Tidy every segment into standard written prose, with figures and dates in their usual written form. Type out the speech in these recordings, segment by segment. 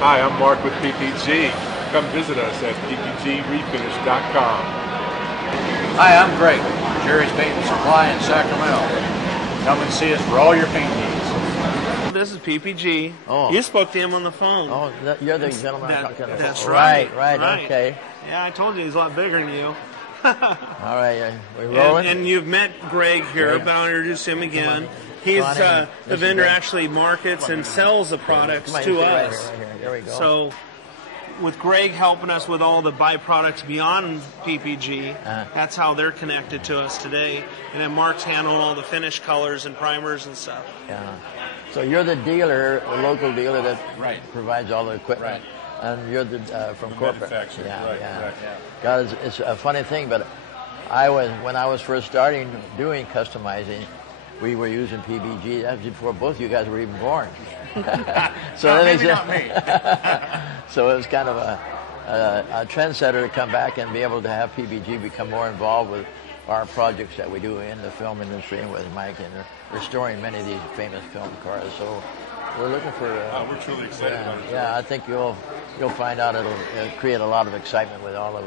Hi, I'm Mark with PPG. Come visit us at ppgrefinish.com. Hi, I'm Greg, Jerry's Paint and Supply in Sacramento. Come and see us for all your paint needs. This is PPG. Oh. You spoke to him on the phone. Oh, you're the gentleman I'm talking about. That's right. Right, okay. Yeah, I told you he's a lot bigger than you. All right, we rolling? And you've met Greg here, but I'll introduce him again. He's the vendor actually markets and sells the products to us. Right here. Here we go. So with Greg helping us with all the byproducts beyond PPG, that's how they're connected to us today. And then Mark's handling all the finish colors and primers and stuff. Yeah. So you're the dealer, the local dealer that provides all the equipment. Right. And you're the from corporate. Manufacturer. Yeah. God, it's a funny thing, but when I was first starting doing customizing, we were using PPG. That was before both of you guys were even born. So maybe not me. So it was kind of a trendsetter to come back and be able to have PPG become more involved with our projects that we do in the film industry and with Mike and restoring many of these famous film cars. So we're looking for. We're truly excited about it. Yeah, I think you'll find out it'll create a lot of excitement with all of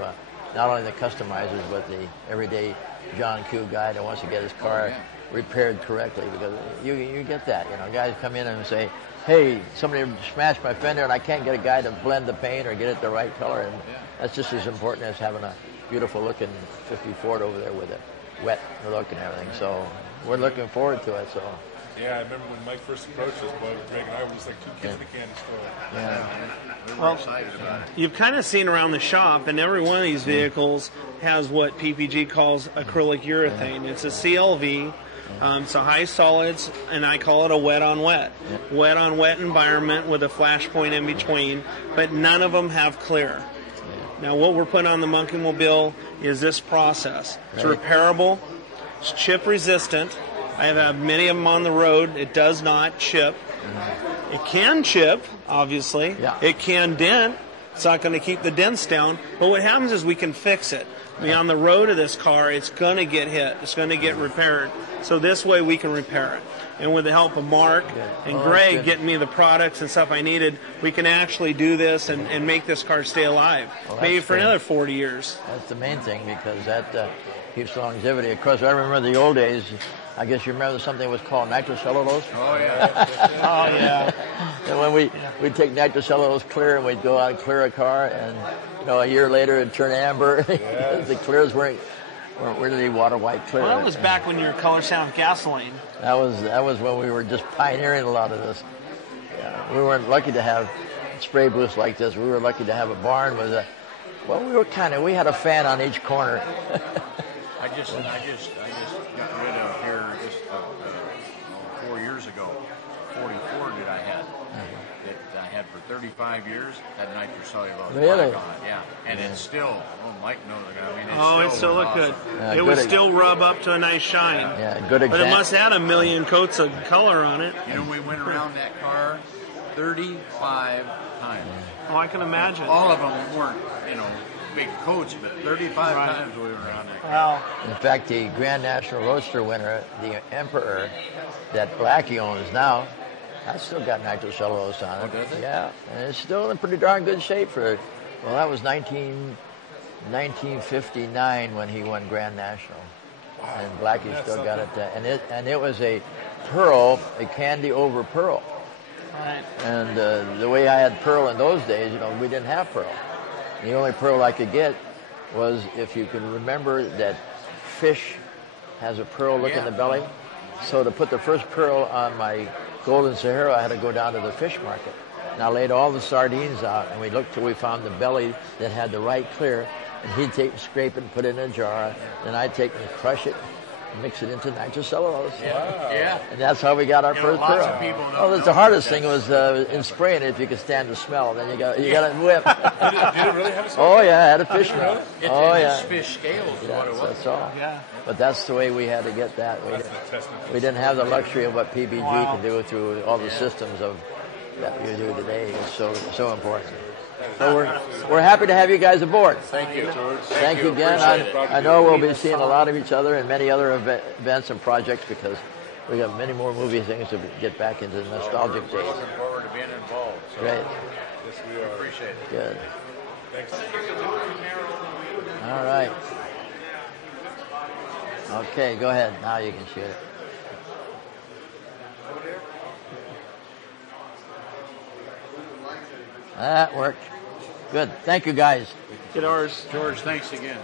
not only the customizers but the everyday John Q guy that wants to get his car repaired correctly, because you get that. Guys come in and say, hey, somebody smashed my fender and I can't get a guy to blend the paint or get it the right color, and that's just as important as having a beautiful looking 50 Ford over there with a wet look and everything. So we're looking forward to it. So. Yeah, I remember when Mike first approached us, boy, Greg and I were just like two kids in a candy store. Yeah. We were excited about it. You've kind of seen around the shop, and every one of these vehicles has what PPG calls acrylic urethane. It's a CLV. It's a high solids, and I call it a wet-on-wet. Wet-on-wet environment with a flash point in between, but none of them have clear. Now, what we're putting on the Monkey Mobile is this process. It's repairable. It's chip-resistant. I have many of them on the road. It does not chip. It can chip, obviously. Yeah. It can dent. It's not going to keep the dents down. But what happens is we can fix it. I mean, on the road of this car, it's going to get hit. It's going to get repaired. So this way we can repair it. And with the help of Mark and Greg getting me the products and stuff I needed, we can actually do this and make this car stay alive. Maybe for another 40 years. That's the main thing, because that keeps longevity. Of course, I remember the old days. I guess you remember something was called nitrocellulose? Oh, yeah. And when we'd take nitrocellulose clear and we'd go out and clear a car, and a year later it'd turn amber. The clears weren't really water white clear. Well, that was back when you were color sound gasoline. That was when we were just pioneering a lot of this. Yeah, we weren't lucky to have spray booths like this. We were lucky to have a barn with we had a fan on each corner. I just got rid of here just 4 years ago. 44 that I had. That I had for 35 years. Had nitrocellulose. Really? On it, yeah. And it's still. Mike knows. It still looked good. Yeah, it would still rub up to a nice shine. Yeah, good example. But it must have had a million coats of color on it. We went around that car 35 times. Oh, I can imagine. All of them weren't, big coats, but 35 times we were around that car. Wow. In fact, the Grand National Roadster winner, the Emperor, that Blackie owns now, that's still got nitrocellulose on it. Oh, does it? Yeah, and it's still in pretty darn good shape for. Well, that was 1959 when he won Grand National, and Blackie still got it. And it was a pearl, a candy over pearl. Right. And the way I had pearl in those days, we didn't have pearl. The only pearl I could get was, if you can remember, that fish has a pearl look in the belly. So to put the first pearl on my Golden Sahara, I had to go down to the fish market. And I laid all the sardines out, and we looked till we found the belly that had the right clear. And he'd take and scrape it and put it in a jar. Then I'd take and crush it, mix it into nitrocellulose. Yeah. And that's how we got our first lots pearl. of people don't That's the hardest thing was in spraying it. If you could stand the smell, then you got to whip. Did it really have a smell? Oh yeah, it had a fish smell. It's fish scales is what it was. That's all. Yeah. But that's the way we had to get that. We didn't have the luxury of what PPG can do through all the systems that you do today. It's so important. So we're happy to have you guys aboard. Thank you, George. Thank you again. I know we'll be seeing a lot of each other in many other events and projects, because we got many more movie things to get back into the nostalgic days. We're looking forward to being involved. So. Great. Yes, we are. Appreciate it. Good. Thanks. All right. Okay, go ahead. Now you can shoot it. That worked. Good. Thank you, guys. Get ours. George, thanks again.